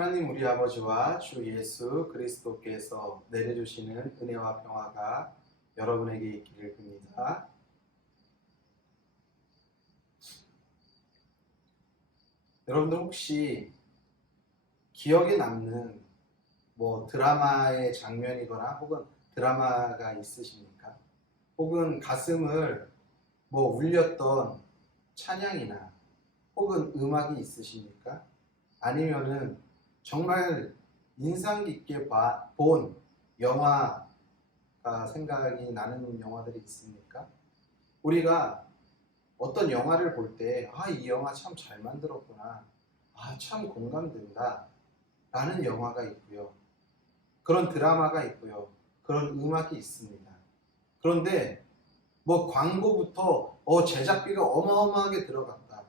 하나님 우리 아버지와 주 예수 그리스도께서 내려주시는 은혜와 평화가 여러분에게 있기를 빕니다. 여러분들 혹시 기억에 남는 드라마의 장면이거나 혹은 드라마가 있으십니까? 혹은 가슴을 울렸던 찬양이나 혹은 음악이 있으십니까? 아니면은 정말 인상 깊게 본 영화가 생각이 나는 영화들이 있습니까? 우리가 어떤 영화를 볼 때 이 영화 참 잘 만들었구나, 참 공감된다 라는 영화가 있고요, 그런 드라마가 있고요, 그런 음악이 있습니다. 그런데 광고부터 제작비가 어마어마하게 들어갔다,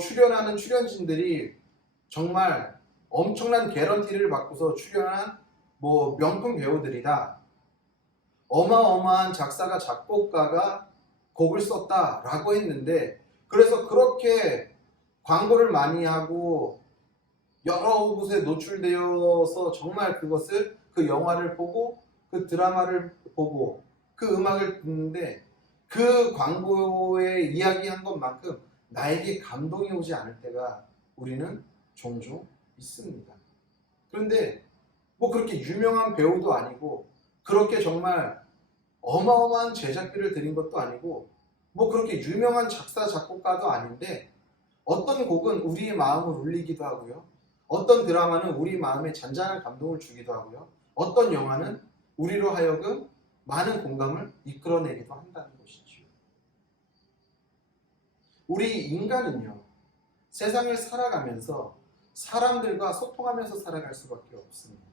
출연하는 출연진들이 정말 엄청난 개런티를 받고서 출연한 명품 배우들이다, 어마어마한 작사가 작곡가가 곡을 썼다라고 했는데, 그래서 그렇게 광고를 많이 하고 여러 곳에 노출되어서 정말 그 영화를 보고 그 드라마를 보고 그 음악을 듣는데 그 광고에 이야기한 것만큼 나에게 감동이 오지 않을 때가 우리는 종종 있습니다. 그런데 그렇게 유명한 배우도 아니고 그렇게 정말 어마어마한 제작비를 들인 것도 아니고 그렇게 유명한 작사 작곡가도 아닌데 어떤 곡은 우리의 마음을 울리기도 하고요, 어떤 드라마는 우리 마음에 잔잔한 감동을 주기도 하고요, 어떤 영화는 우리로 하여금 많은 공감을 이끌어내기도 한다는 것이죠. 우리 인간은요, 세상을 살아가면서 사람들과 소통하면서 살아갈 수밖에 없습니다.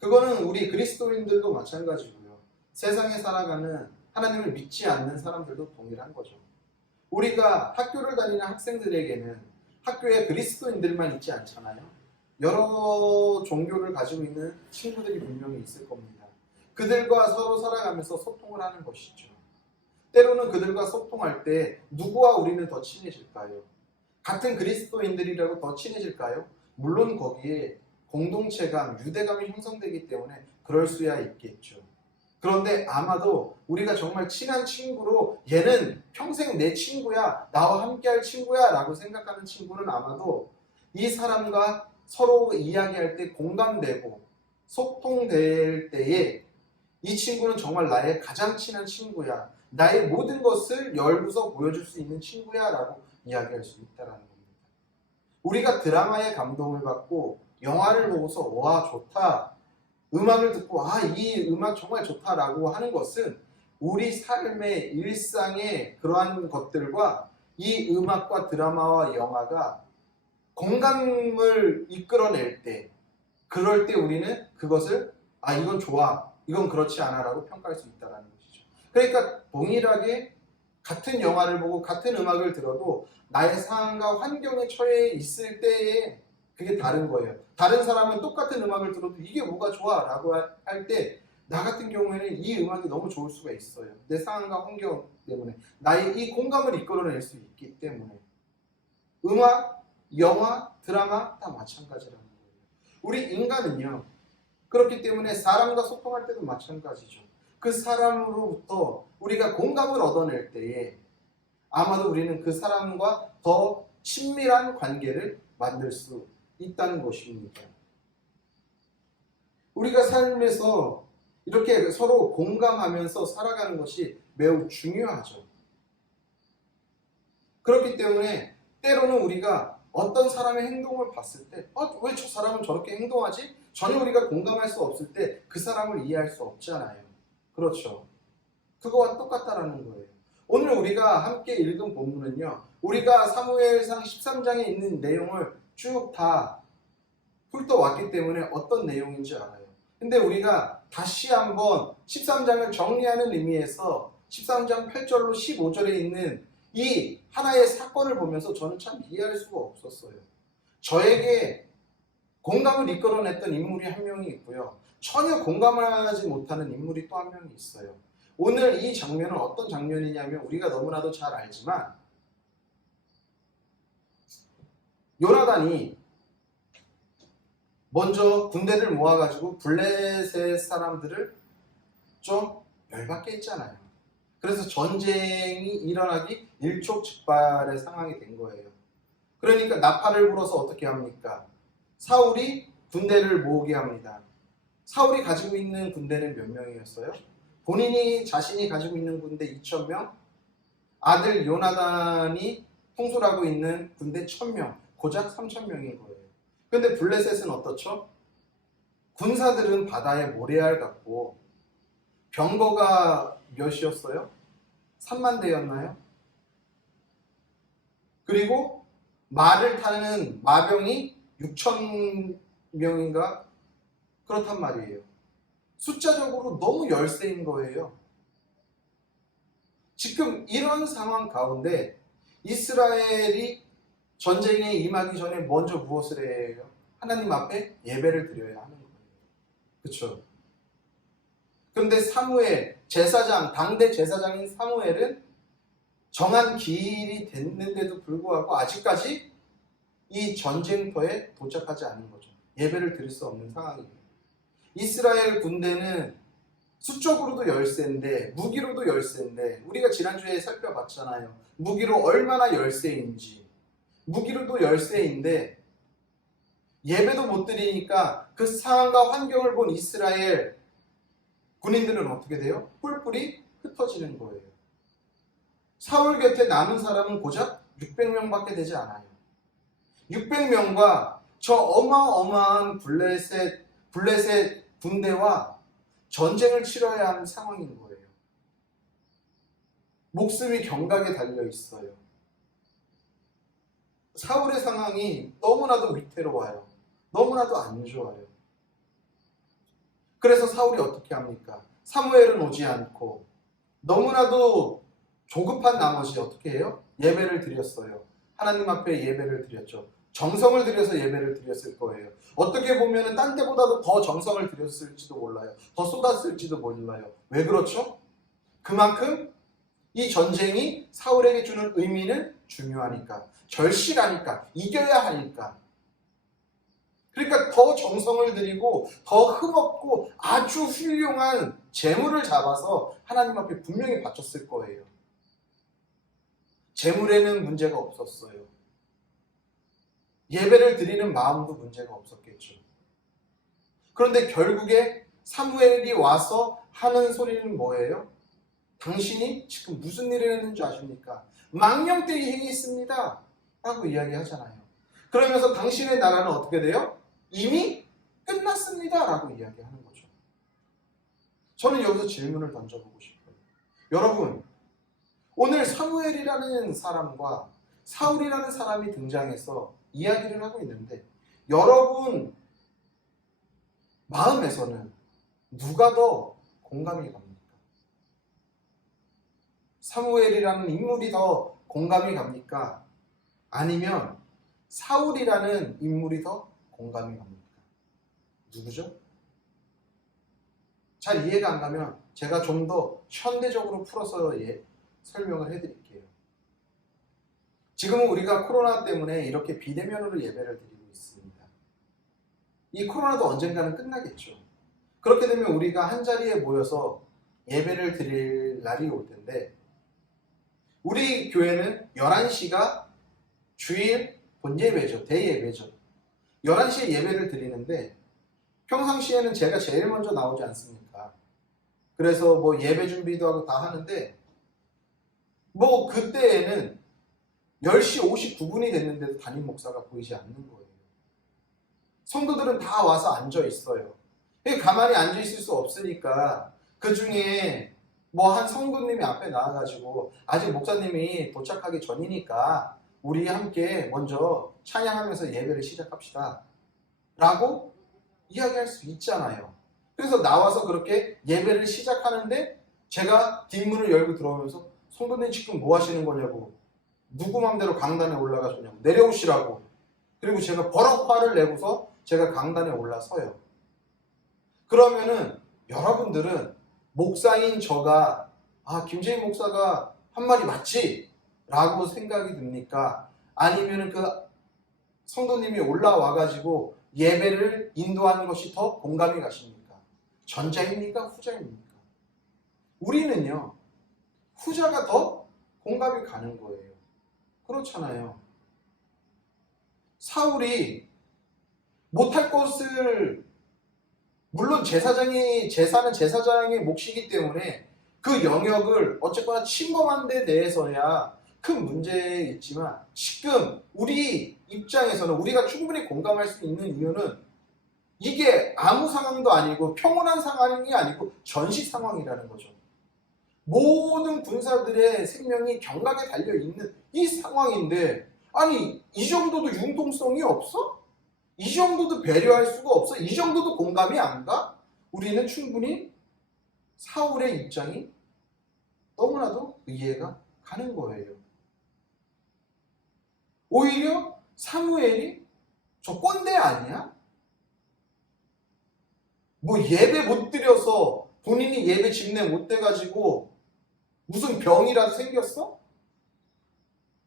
그거는 우리 그리스도인들도 마찬가지고요, 세상에 살아가는 하나님을 믿지 않는 사람들도 동일한 거죠. 우리가 학교를 다니는 학생들에게는 학교에 그리스도인들만 있지 않잖아요. 여러 종교를 가지고 있는 친구들이 분명히 있을 겁니다. 그들과 서로 살아가면서 소통을 하는 것이죠. 때로는 그들과 소통할 때 누구와 우리는 더 친해질까요? 같은 그리스도인들이라고 더 친해질까요? 물론 거기에 공동체감, 유대감이 형성되기 때문에 그럴 수야 있겠죠. 그런데 아마도 우리가 정말 친한 친구로 얘는 평생 내 친구야, 나와 함께할 친구야 라고 생각하는 친구는 아마도 이 사람과 서로 이야기할 때 공감되고 소통될 때에 이 친구는 정말 나의 가장 친한 친구야, 나의 모든 것을 열고서 보여줄 수 있는 친구야 라고 이야기할 수 있다는 겁니다. 우리가 드라마에 감동을 받고 영화를 보고서 와 좋다, 음악을 듣고 이 음악 정말 좋다라고 하는 것은 우리 삶의 일상의 그러한 것들과 이 음악과 드라마와 영화가 공감을 이끌어낼 때, 그럴 때 우리는 그것을 이건 좋아, 이건 그렇지 않아 라고 평가할 수 있다는 것이죠. 그러니까 동일하게 같은 영화를 보고 같은 음악을 들어도 나의 상황과 환경에 처해 있을 때에 그게 다른 거예요. 다른 사람은 똑같은 음악을 들어도 이게 뭐가 좋아 라고 할 때 나 같은 경우에는 이 음악이 너무 좋을 수가 있어요. 내 상황과 환경 때문에, 나의 이 공감을 이끌어낼 수 있기 때문에. 음악, 영화, 드라마 다 마찬가지라는 거예요. 우리 인간은요, 그렇기 때문에 사람과 소통할 때도 마찬가지죠. 그 사람으로부터 우리가 공감을 얻어낼 때에 아마도 우리는 그 사람과 더 친밀한 관계를 만들 수 있다는 것입니다. 우리가 삶에서 이렇게 서로 공감하면서 살아가는 것이 매우 중요하죠. 그렇기 때문에 때로는 우리가 어떤 사람의 행동을 봤을 때 왜 저 사람은 저렇게 행동하지? 전혀 우리가 공감할 수 없을 때 그 사람을 이해할 수 없잖아요. 그렇죠. 그거와 똑같다라는 거예요. 오늘 우리가 함께 읽은 본문은요, 우리가 사무엘상 13장에 있는 내용을 쭉 다 훑어왔기 때문에 어떤 내용인지 알아요. 근데 우리가 다시 한번 13장을 정리하는 의미에서 13장 8절로 15절에 있는 이 하나의 사건을 보면서 저는 참 이해할 수가 없었어요. 저에게 공감을 이끌어냈던 인물이 한 명이 있고요, 전혀 공감하지 못하는 인물이 또 한 명이 있어요. 오늘 이 장면은 어떤 장면이냐면 우리가 너무나도 잘 알지만 요나단이 먼저 군대를 모아가지고 블레셋 사람들을 좀 열받게 했잖아요. 그래서 전쟁이 일어나기 일촉즉발의 상황이 된 거예요. 그러니까 나팔을 불어서 어떻게 합니까? 사울이 군대를 모으게 합니다. 사울이 가지고 있는 군대는 몇 명이었어요? 본인이 자신이 가지고 있는 군대 2,000명, 아들 요나단이 통솔하고 있는 군대 1,000명, 고작 3,000명인 거예요. 근데 블레셋은 어떻죠? 군사들은 바다에 모래알 같고 병거가 몇이었어요? 3만 대였나요? 그리고 말을 타는 마병이 6,000명인가? 그렇단 말이에요. 숫자적으로 너무 열세인 거예요. 지금 이런 상황 가운데 이스라엘이 전쟁에 임하기 전에 먼저 무엇을 해야 해요? 하나님 앞에 예배를 드려야 하는 거예요. 그렇죠? 그런데 사무엘, 제사장, 당대 제사장인 사무엘은 정한 기일이 됐는데도 불구하고 아직까지 이 전쟁터에 도착하지 않은 거죠. 예배를 드릴 수 없는 상황이에요. 이스라엘 군대는 수적으로도 열세인데 무기로도 열세인데 우리가 지난주에 살펴봤잖아요. 무기로 얼마나 열세인지. 무기로도 열세인데 예배도 못 드리니까 그 상황과 환경을 본 이스라엘 군인들은 어떻게 돼요? 뿔뿔이 흩어지는 거예요. 사울 곁에 남은 사람은 고작 600명밖에 되지 않아요. 600명과 저 어마어마한 블레셋 군대와 전쟁을 치러야 하는 상황인 거예요. 목숨이 경각에 달려 있어요. 사울의 상황이 너무나도 위태로워요. 너무나도 안 좋아요. 그래서 사울이 어떻게 합니까? 사무엘은 오지 않고 너무나도 조급한 나머지 어떻게 해요? 예배를 드렸어요. 하나님 앞에 예배를 드렸죠. 정성을 들여서 예배를 드렸을 거예요. 어떻게 보면 딴 데보다도 더 정성을 들였을지도 몰라요. 더 쏟았을지도 몰라요. 왜 그렇죠? 그만큼 이 전쟁이 사울에게 주는 의미는 중요하니까, 절실하니까, 이겨야 하니까. 그러니까 더 정성을 들이고 더 힘없고 아주 훌륭한 재물을 잡아서 하나님 앞에 분명히 바쳤을 거예요. 재물에는 문제가 없었어요. 예배를 드리는 마음도 문제가 없었겠죠. 그런데 결국에 사무엘이 와서 하는 소리는 뭐예요? 당신이 지금 무슨 일을 했는지 아십니까? 망령되이 행했습니다 라고 이야기하잖아요. 그러면서 당신의 나라는 어떻게 돼요? 이미 끝났습니다 라고 이야기하는 거죠. 저는 여기서 질문을 던져보고 싶어요. 여러분, 오늘 사무엘이라는 사람과 사울이라는 사람이 등장해서 이야기를 하고 있는데 여러분 마음에서는 누가 더 공감이 갑니까? 사무엘이라는 인물이 더 공감이 갑니까? 아니면 사울이라는 인물이 더 공감이 갑니까? 누구죠? 잘 이해가 안 가면 제가 좀 더 현대적으로 풀어서 설명을 해드릴게요. 지금은 우리가 코로나 때문에 이렇게 비대면으로 예배를 드리고 있습니다. 이 코로나도 언젠가는 끝나겠죠. 그렇게 되면 우리가 한 자리에 모여서 예배를 드릴 날이 올 텐데 우리 교회는 11시가 주일 본예배죠. 대예배죠. 11시에 예배를 드리는데 평상시에는 제가 제일 먼저 나오지 않습니까? 그래서 뭐 예배 준비도 하고 다 하는데 뭐 그때에는 10시 59분이 됐는데도 담임 목사가 보이지 않는 거예요. 성도들은 다 와서 앉아 있어요. 가만히 앉아 있을 수 없으니까 그 중에 뭐 한 성도님이 앞에 나와가지고 아직 목사님이 도착하기 전이니까 우리 함께 먼저 찬양하면서 예배를 시작합시다 라고 이야기할 수 있잖아요. 그래서 나와서 그렇게 예배를 시작하는데 제가 뒷문을 열고 들어오면서 성도님 지금 뭐 하시는 거냐고, 누구 맘대로 강단에 올라가셨냐고, 내려오시라고. 그리고 제가 버럭 화를 내고서 제가 강단에 올라서요. 그러면은 여러분들은 목사인 저가 김재인 목사가 한 말이 맞지? 라고 생각이 듭니까? 아니면은 그 성도님이 올라와가지고 예배를 인도하는 것이 더 공감이 가십니까? 전자입니까? 후자입니까? 우리는요, 후자가 더 공감이 가는 거예요. 그렇잖아요. 사울이 못할 것을, 물론 제사는 제사장의 몫이기 때문에 그 영역을 어쨌거나 침범한 데 대해서야 큰 문제 있지만, 지금 우리 입장에서는 우리가 충분히 공감할 수 있는 이유는 이게 아무 상황도 아니고 평온한 상황이 아니고 전시 상황이라는 거죠. 모든 군사들의 생명이 경각에 달려있는 이 상황인데, 아니 이 정도도 융통성이 없어? 이 정도도 배려할 수가 없어? 이 정도도 공감이 안 가? 우리는 충분히 사울의 입장이 너무나도 이해가 가는 거예요. 오히려 사무엘이 저 꼰대 아니야? 뭐 예배 못 드려서 본인이 예배 집례 못 돼가지고 무슨 병이라도 생겼어?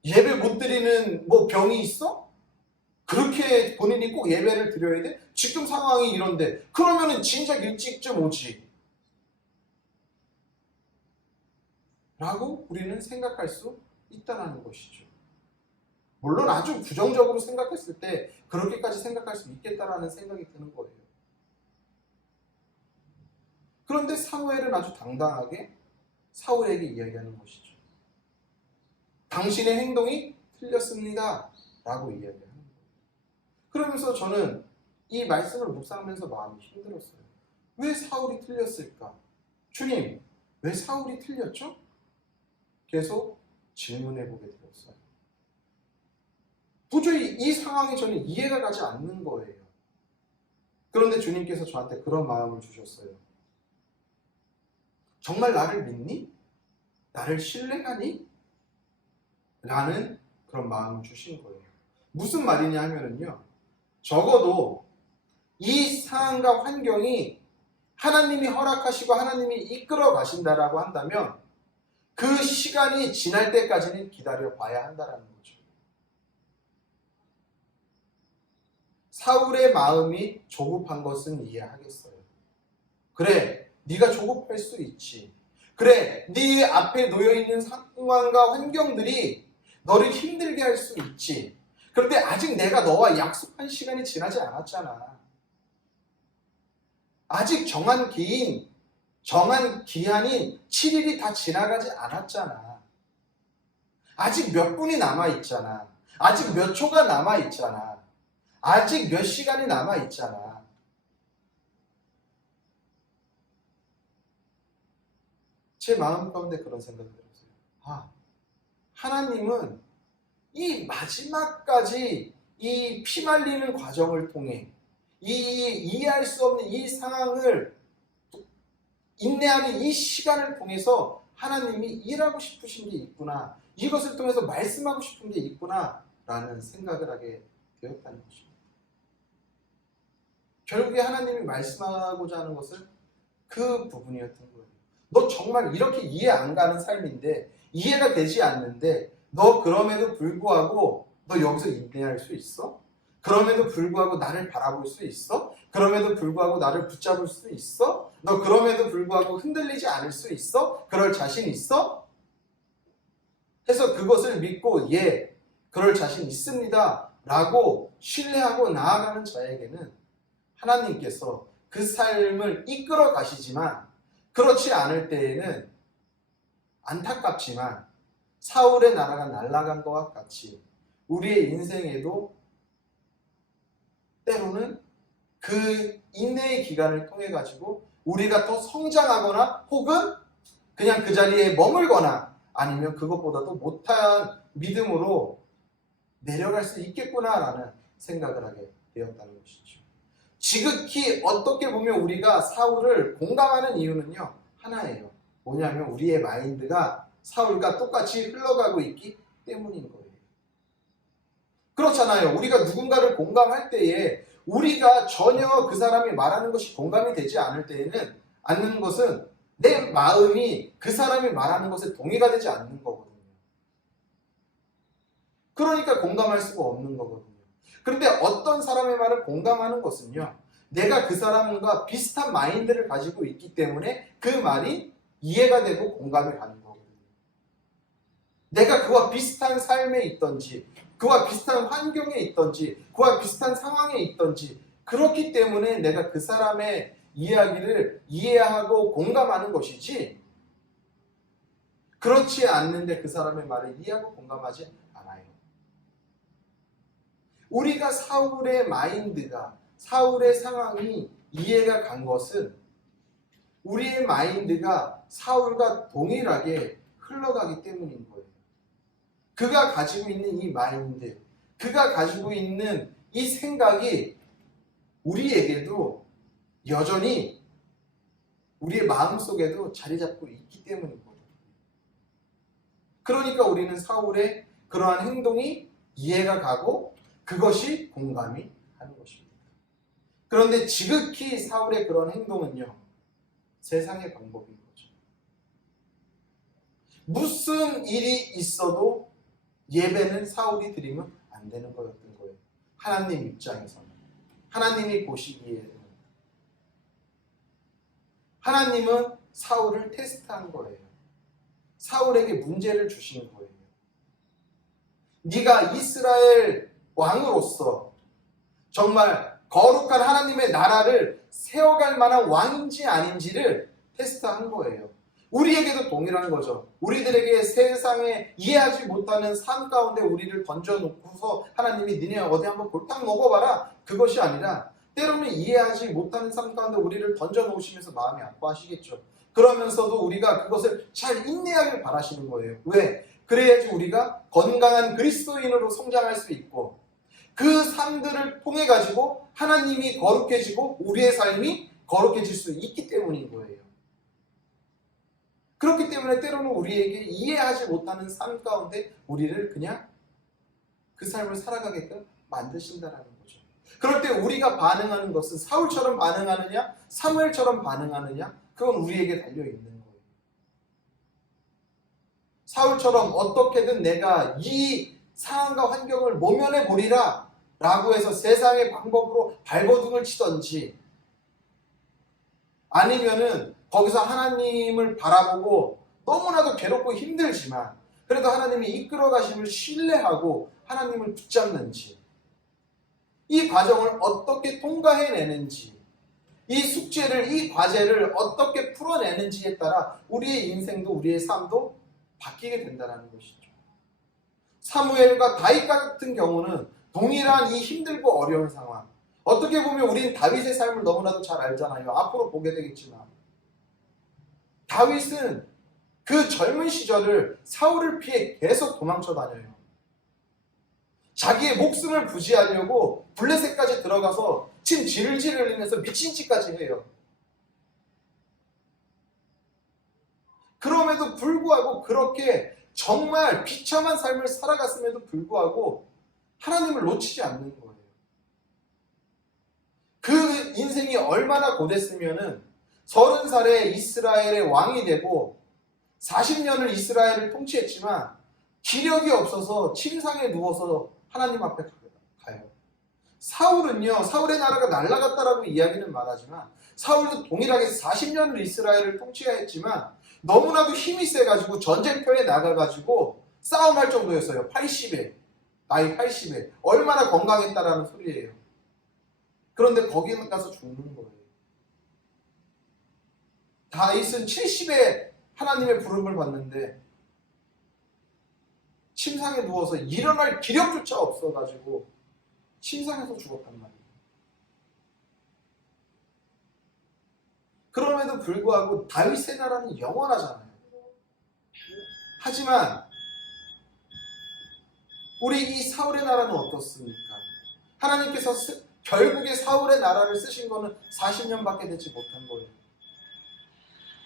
예배 못 드리는 뭐 병이 있어? 그렇게 본인이 꼭 예배를 드려야 돼? 지금 상황이 이런데 그러면은 진작 일찍 좀 오지 라고 우리는 생각할 수 있다는 것이죠. 물론 아주 부정적으로 생각했을 때 그렇게까지 생각할 수 있겠다라는 생각이 드는 거예요. 그런데 사무엘은 아주 당당하게 사울에게 이야기하는 것이죠. 당신의 행동이 틀렸습니다 라고 이야기하는 거예요. 그러면서 저는 이 말씀을 묵상하면서 마음이 힘들었어요. 왜 사울이 틀렸을까? 주님, 왜 사울이 틀렸죠? 계속 질문해 보게 되었어요. 도저히 이 상황이 저는 이해가 가지 않는 거예요. 그런데 주님께서 저한테 그런 마음을 주셨어요. 정말 나를 믿니? 나를 신뢰하니? 라는 그런 마음을 주신 거예요. 무슨 말이냐 하면은요, 적어도 이 상황과 환경이 하나님이 허락하시고 하나님이 이끌어 가신다라고 한다면 그 시간이 지날 때까지는 기다려 봐야 한다라는 거죠. 사울의 마음이 조급한 것은 이해하겠어요. 그래, 네가 조급할 수 있지. 그래, 네 앞에 놓여있는 상황과 환경들이 너를 힘들게 할 수 있지. 그런데 아직 내가 너와 약속한 시간이 지나지 않았잖아. 아직 정한 기한인 7일이 다 지나가지 않았잖아. 아직 몇 분이 남아있잖아. 아직 몇 초가 남아있잖아. 아직 몇 시간이 남아있잖아. 제 마음 가운데 그런 생각이 들었어요. 하나님은 이 마지막까지 이 피말리는 과정을 통해 이 이해할 수 없는 이 상황을 인내하는 이 시간을 통해서 하나님이 일하고 싶으신 게 있구나, 이것을 통해서 말씀하고 싶은 게 있구나 라는 생각을 하게 되었다는 것입니다. 결국에 하나님이 말씀하고자 하는 것은 그 부분이었던 거예요. 너 정말 이렇게 이해 안 가는 삶인데, 이해가 되지 않는데 너 그럼에도 불구하고 너 여기서 인내할 수 있어? 그럼에도 불구하고 나를 바라볼 수 있어? 그럼에도 불구하고 나를 붙잡을 수 있어? 너 그럼에도 불구하고 흔들리지 않을 수 있어? 그럴 자신 있어? 해서 그것을 믿고 예, 그럴 자신 있습니다 라고 신뢰하고 나아가는 자에게는 하나님께서 그 삶을 이끌어 가시지만, 그렇지 않을 때에는 안타깝지만 사울의 나라가 날아간 것과 같이 우리의 인생에도 때로는 그 인내의 기간을 통해 가지고 우리가 더 성장하거나 혹은 그냥 그 자리에 머물거나 아니면 그것보다도 못한 믿음으로 내려갈 수 있겠구나라는 생각을 하게 되었다는 것이죠. 지극히 어떻게 보면 우리가 사울을 공감하는 이유는요, 하나예요. 뭐냐면 우리의 마인드가 사울과 똑같이 흘러가고 있기 때문인 거예요. 그렇잖아요. 우리가 누군가를 공감할 때에 우리가 전혀 그 사람이 말하는 것이 공감이 되지 않는 것은 내 마음이 그 사람이 말하는 것에 동의가 되지 않는 거거든요. 그러니까 공감할 수가 없는 거거든요. 그런데 어떤 사람의 말을 공감하는 것은요, 내가 그 사람과 비슷한 마인드를 가지고 있기 때문에 그 말이 이해가 되고 공감이 가는 거거든요. 내가 그와 비슷한 삶에 있던지, 그와 비슷한 환경에 있던지, 그와 비슷한 상황에 있던지, 그렇기 때문에 내가 그 사람의 이야기를 이해하고 공감하는 것이지, 그렇지 않는데 그 사람의 말을 이해하고 공감하지 않아요. 우리가 사울의 마인드가, 사울의 상황이 이해가 간 것은 우리의 마인드가 사울과 동일하게 흘러가기 때문인 거예요. 그가 가지고 있는 이 마인드, 그가 가지고 있는 이 생각이 우리에게도 여전히 우리의 마음속에도 자리 잡고 있기 때문인 거죠. 그러니까 우리는 사울의 그러한 행동이 이해가 가고 그것이 공감이 하는 것입니다. 그런데 지극히 사울의 그런 행동은요, 세상의 방법인 거죠. 무슨 일이 있어도 예배는 사울이 드리면 안 되는 거였던 거예요. 하나님 입장에서는. 하나님이 보시기에는. 하나님은 사울을 테스트한 거예요. 사울에게 문제를 주신 거예요. 네가 이스라엘 왕으로서 정말 거룩한 하나님의 나라를 세워갈 만한 왕인지 아닌지를 테스트한 거예요. 우리에게도 동일한 거죠. 우리들에게 세상에 이해하지 못하는 삶 가운데 우리를 던져놓고서 하나님이 니네 어디 한번 골탕 먹어봐라, 그것이 아니라 때로는 이해하지 못하는 삶 가운데 우리를 던져놓으시면서 마음이 아파하시겠죠. 그러면서도 우리가 그것을 잘 인내하길 바라시는 거예요. 왜? 그래야지 우리가 건강한 그리스도인으로 성장할 수 있고 그 삶들을 통해 가지고 하나님이 거룩해지고 우리의 삶이 거룩해질 수 있기 때문인 거예요. 그렇기 때문에 때로는 우리에게 이해하지 못하는 삶 가운데 우리를 그냥 그 삶을 살아가게끔 만드신다는 거죠. 그럴 때 우리가 반응하는 것은 사울처럼 반응하느냐, 사무엘처럼 반응하느냐, 그건 우리에게 달려있는 거예요. 사울처럼 어떻게든 내가 이 상황과 환경을 모면해 보리라 라고 해서 세상의 방법으로 발버둥을 치던지, 아니면은 거기서 하나님을 바라보고 너무나도 괴롭고 힘들지만 그래도 하나님이 이끌어 가심을 신뢰하고 하나님을 붙잡는지, 이 과정을 어떻게 통과해내는지, 이 숙제를, 이 과제를 어떻게 풀어내는지에 따라 우리의 인생도 우리의 삶도 바뀌게 된다는 것이죠. 사무엘과 다윗 같은 경우는 동일한 이 힘들고 어려운 상황, 어떻게 보면 우리는 다윗의 삶을 너무나도 잘 알잖아요. 앞으로 보게 되겠지만 다윗은 그 젊은 시절을 사울을 피해 계속 도망쳐 다녀요. 자기의 목숨을 부지하려고 블레셋까지 들어가서 침 질질 흘리면서 미친 짓까지 해요. 그럼에도 불구하고 그렇게 정말 비참한 삶을 살아갔음에도 불구하고 하나님을 놓치지 않는 거예요. 그 인생이 얼마나 고됐으면은 30살에 이스라엘의 왕이 되고 40년을 이스라엘을 통치했지만 기력이 없어서 침상에 누워서 하나님 앞에 가요. 사울은요, 사울의 나라가 날아갔다라고 이야기는 말하지만 사울도 동일하게 40년을 이스라엘을 통치했지만 너무나도 힘이 세가지고 전쟁터에 나가가지고 싸움할 정도였어요. 80에, 나이 80에. 얼마나 건강했다라는 소리예요. 그런데 거기 가서 죽는 거예요. 다윗은 70에 하나님의 부름을 받는데 침상에 누워서 일어날 기력조차 없어가지고 침상에서 죽었단 말이에요. 그럼에도 불구하고 다윗의 나라는 영원하잖아요. 하지만 우리 이 사울의 나라는 어떻습니까? 하나님께서 결국에 사울의 나라를 쓰신 거는 40년밖에 되지 못한 거예요.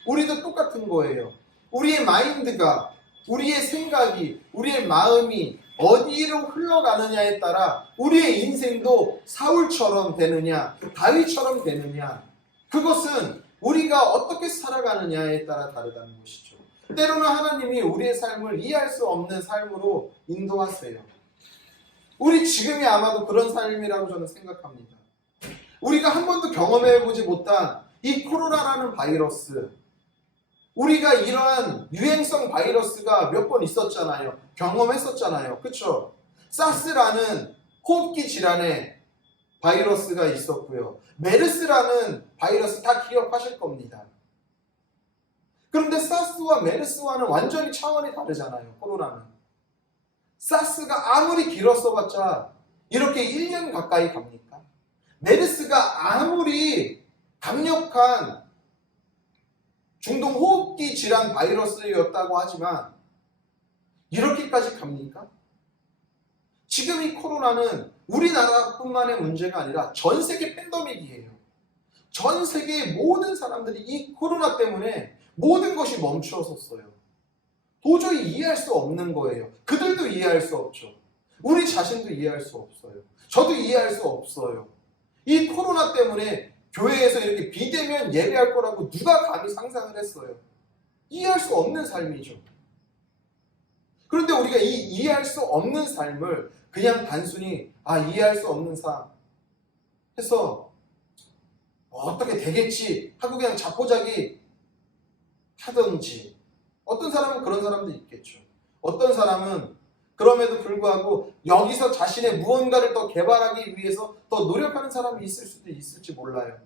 우리도 똑같은 거예요. 우리의 마인드가, 우리의 생각이, 우리의 마음이 어디로 흘러가느냐에 따라 우리의 인생도 사울처럼 되느냐, 다윗처럼 되느냐, 그것은 우리가 어떻게 살아가느냐에 따라 다르다는 것이죠. 때로는 하나님이 우리의 삶을 이해할 수 없는 삶으로 인도하세요. 우리 지금이 아마도 그런 삶이라고 저는 생각합니다. 우리가 한 번도 경험해보지 못한 이 코로나라는 바이러스, 우리가 이러한 유행성 바이러스가 몇 번 있었잖아요. 경험했었잖아요. 그쵸? 사스라는 호흡기 질환의 바이러스가 있었고요. 메르스라는 바이러스 다 기억하실 겁니다. 그런데 사스와 메르스와는 완전히 차원이 다르잖아요. 코로나는. 사스가 아무리 길었어봤자 이렇게 1년 가까이 갑니까? 메르스가 아무리 강력한 중동호흡기 질환 바이러스였다고 하지만 이렇게까지 갑니까? 지금 이 코로나는 우리나라뿐만의 문제가 아니라 전 세계 팬데믹이에요. 전 세계의 모든 사람들이 이 코로나 때문에 모든 것이 멈추었어요. 도저히 이해할 수 없는 거예요. 그들도 이해할 수 없죠. 우리 자신도 이해할 수 없어요. 저도 이해할 수 없어요. 이 코로나 때문에 교회에서 이렇게 비대면 예배할 거라고 누가 감히 상상을 했어요. 이해할 수 없는 삶이죠. 그런데 우리가 이 이해할 수 없는 삶을 그냥 단순히 이해할 수 없는 삶 해서 어떻게 되겠지 하고 그냥 자포자기 하든지, 어떤 사람은 그런 사람도 있겠죠. 어떤 사람은 그럼에도 불구하고 여기서 자신의 무언가를 더 개발하기 위해서 더 노력하는 사람이 있을 수도 있을지 몰라요.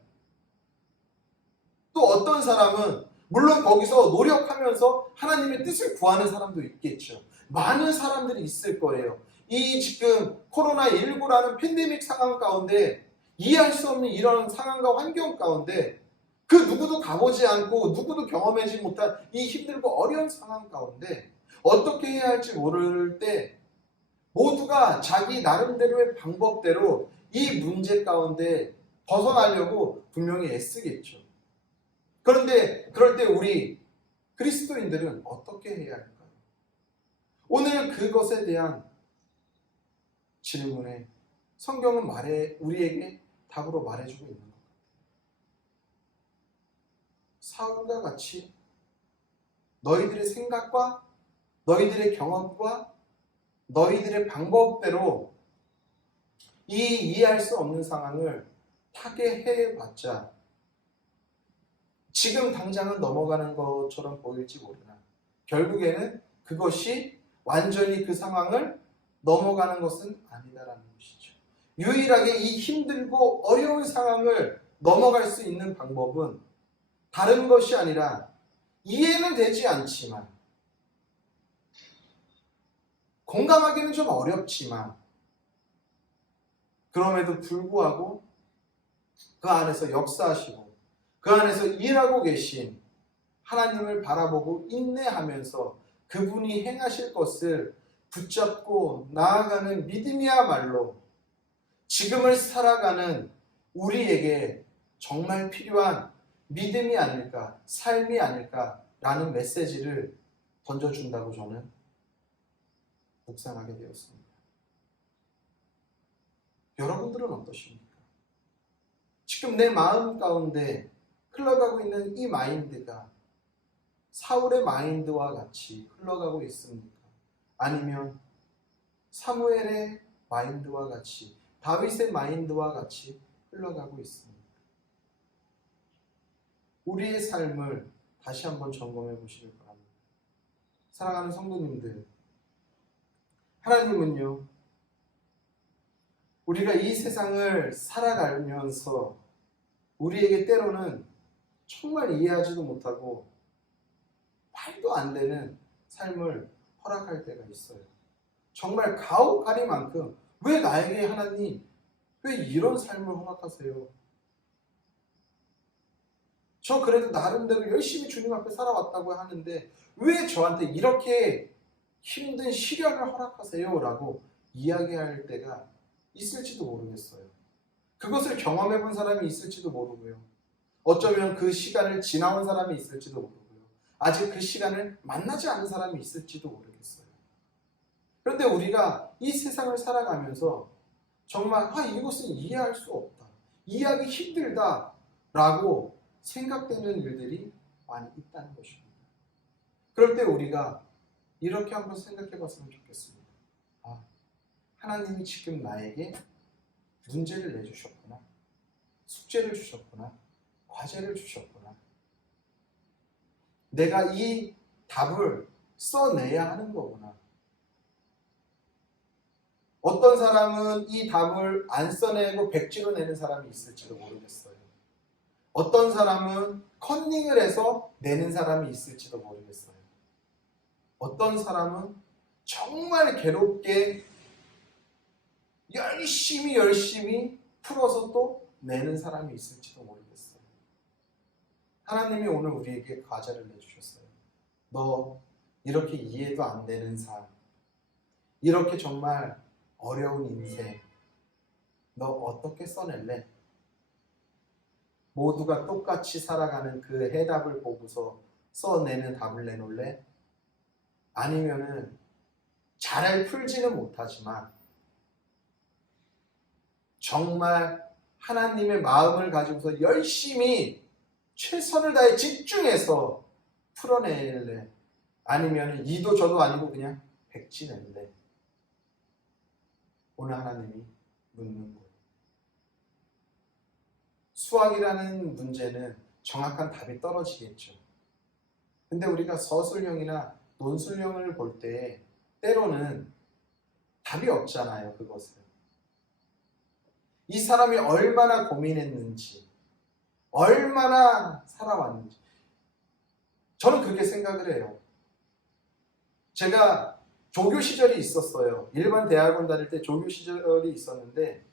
또 어떤 사람은 물론 거기서 노력하면서 하나님의 뜻을 구하는 사람도 있겠죠. 많은 사람들이 있을 거예요. 이 지금 코로나19라는 팬데믹 상황 가운데, 이해할 수 없는 이런 상황과 환경 가운데, 그 누구도 가보지 않고 누구도 경험하지 못한 이 힘들고 어려운 상황 가운데 어떻게 해야 할지 모를 때 모두가 자기 나름대로의 방법대로 이 문제 가운데 벗어나려고 분명히 애쓰겠죠. 그런데 그럴 때 우리 그리스도인들은 어떻게 해야 할까요? 오늘 그것에 대한 질문에 성경은 우리에게 답으로 말해주고 있는 것 같아요. 사울과 같이 너희들의 생각과 너희들의 경험과 너희들의 방법대로 이 이해할 수 없는 상황을 타개해봤자 지금 당장은 넘어가는 것처럼 보일지 모르나 결국에는 그것이 완전히 그 상황을 넘어가는 것은 아니다라는 것이죠. 유일하게 이 힘들고 어려운 상황을 넘어갈 수 있는 방법은 다른 것이 아니라 이해는 되지 않지만, 공감하기는 좀 어렵지만, 그럼에도 불구하고 그 안에서 역사하시고 그 안에서 일하고 계신 하나님을 바라보고 인내하면서 그분이 행하실 것을 붙잡고 나아가는 믿음이야말로 지금을 살아가는 우리에게 정말 필요한 믿음이 아닐까, 삶이 아닐까라는 메시지를 던져준다고 저는 묵상하게 되었습니다. 여러분들은 어떠십니까? 지금 내 마음 가운데 흘러가고 있는 이 마인드가 사울의 마인드와 같이 흘러가고 있습니까? 아니면 사무엘의 마인드와 같이, 다윗의 마인드와 같이 흘러가고 있습니까? 우리의 삶을 다시 한번 점검해 보시길 바랍니다. 사랑하는 성도님들, 하나님은요, 우리가 이 세상을 살아가면서 우리에게 때로는 정말 이해하지도 못하고 말도 안 되는 삶을 허락할 때가 있어요. 정말 가혹하리만큼 왜 나에게 하나님, 왜 이런 삶을 허락하세요? 저 그래도 나름대로 열심히 주님 앞에 살아왔다고 하는데 왜 저한테 이렇게 힘든 시련을 허락하세요? 라고 이야기할 때가 있을지도 모르겠어요. 그것을 경험해 본 사람이 있을지도 모르고요. 어쩌면 그 시간을 지나온 사람이 있을지도 모르고요. 아직 그 시간을 만나지 않은 사람이 있을지도 모르겠어요. 그런데 우리가 이 세상을 살아가면서 정말 이것은 이해할 수 없다, 이해하기 힘들다 라고 생각되는 일들이 많이 있다는 것입니다. 그럴 때 우리가 이렇게 한번 생각해 봤으면 좋겠습니다. 하나님이 지금 나에게 문제를 내주셨구나, 숙제를 주셨구나, 과제를 주셨구나. 내가 이 답을 써내야 하는 거구나. 어떤 사람은 이 답을 안 써내고 백지로 내는 사람이 있을지도 모르겠어요. 어떤 사람은 컨닝을 해서 내는 사람이 있을지도 모르겠어요. 어떤 사람은 정말 괴롭게 열심히 풀어서 또 내는 사람이 있을지도 모르겠어요. 하나님이 오늘 우리에게 과제를 내주셨어요. 너 이렇게 이해도 안 되는 삶, 이렇게 정말 어려운 인생, 너 어떻게 써낼래? 모두가 똑같이 살아가는 그 해답을 보고서 써내는 답을 내놓을래? 아니면은 잘 풀지는 못하지만 정말 하나님의 마음을 가지고서 열심히 최선을 다해 집중해서 풀어낼래? 아니면 이도 저도 아니고 그냥 백지 낼래? 오늘 하나님이 묻는 거예요. 수학이라는 문제는 정확한 답이 떨어지겠죠. 근데 우리가 서술형이나 논술형을 볼 때 때로는 답이 없잖아요. 그것은 이 사람이 얼마나 고민했는지, 얼마나 살아왔는지, 저는 그렇게 생각을 해요. 제가 조교 시절이 있었어요. 일반 대학원 다닐 때 조교 시절이 있었는데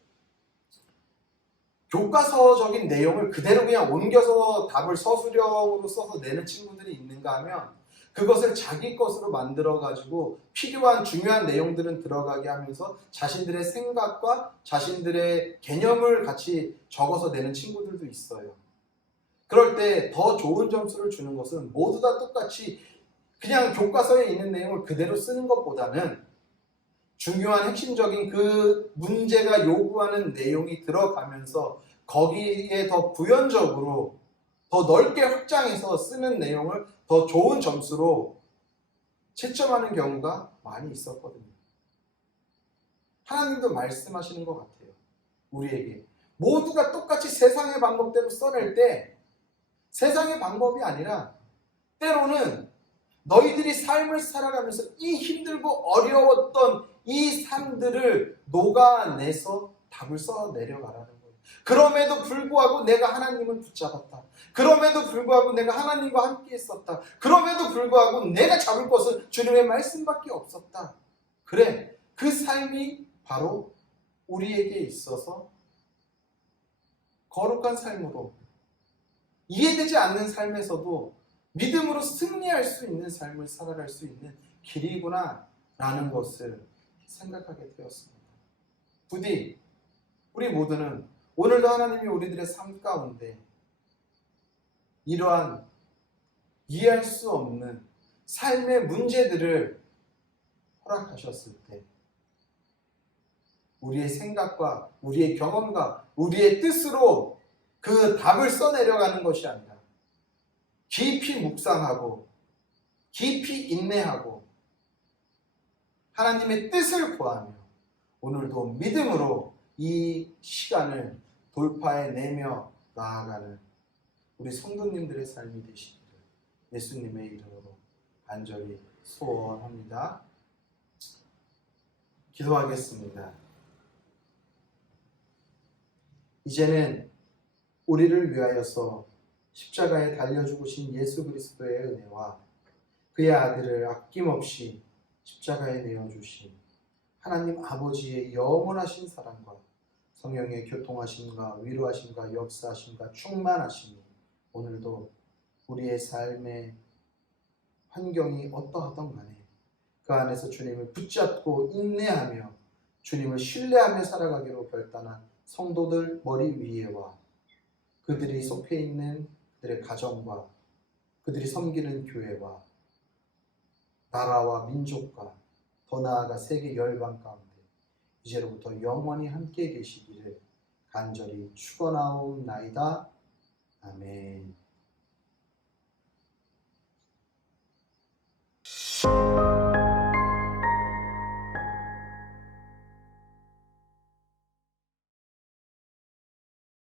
교과서적인 내용을 그대로 그냥 옮겨서 답을 서술형으로 써서 내는 친구들이 있는가 하면 그것을 자기 것으로 만들어가지고 필요한 중요한 내용들은 들어가게 하면서 자신들의 생각과 자신들의 개념을 같이 적어서 내는 친구들도 있어요. 그럴 때 더 좋은 점수를 주는 것은 모두 다 똑같이 그냥 교과서에 있는 내용을 그대로 쓰는 것보다는 중요한 핵심적인 그 문제가 요구하는 내용이 들어가면서 거기에 더 부연적으로 더 넓게 확장해서 쓰는 내용을 더 좋은 점수로 채점하는 경우가 많이 있었거든요. 하나님도 말씀하시는 것 같아요. 우리에게 모두가 똑같이 세상의 방법대로 써낼 때 세상의 방법이 아니라 때로는 너희들이 삶을 살아가면서 이 힘들고 어려웠던 이 삶들을 녹아내서 답을 써 내려가라는 거예요. 그럼에도 불구하고 내가 하나님을 붙잡았다. 그럼에도 불구하고 내가 하나님과 함께 있었다. 그럼에도 불구하고 내가 잡을 것은 주님의 말씀밖에 없었다. 그래, 그 삶이 바로 우리에게 있어서 거룩한 삶으로 이해되지 않는 삶에서도 믿음으로 승리할 수 있는 삶을 살아갈 수 있는 길이구나 라는 것을 생각하게 되었습니다. 부디 우리 모두는 오늘도 하나님이 우리들의 삶 가운데 이러한 이해할 수 없는 삶의 문제들을 허락하셨을 때 우리의 생각과 우리의 경험과 우리의 뜻으로 그 답을 써내려가는 것이 아니라 깊이 묵상하고 깊이 인내하고 하나님의 뜻을 구하며 오늘도 믿음으로 이 시간을 돌파해내며 나아가는 우리 성도님들의 삶이 되시기를 예수님의 이름으로 간절히 소원합니다. 기도하겠습니다. 이제는 우리를 위하여서 십자가에 달려 죽으신 예수 그리스도의 은혜와 그의 아들을 아낌없이 십자가에 내어주신 하나님 아버지의 영원하신 사랑과 성령의 교통하심과 위로하심과 역사하심과 충만하심이 오늘도 우리의 삶의 환경이 어떠하던 간에 그 안에서 주님을 붙잡고 인내하며 주님을 신뢰하며 살아가기로 결단한 성도들 머리 위에와 그들이 속해 있는 그들의 가정과 그들이 섬기는 교회와 나라와 민족과 더 나아가 세계 열방 가운데 이제로부터 영원히 함께 계시기를 간절히 축원하옵나이다. 아멘.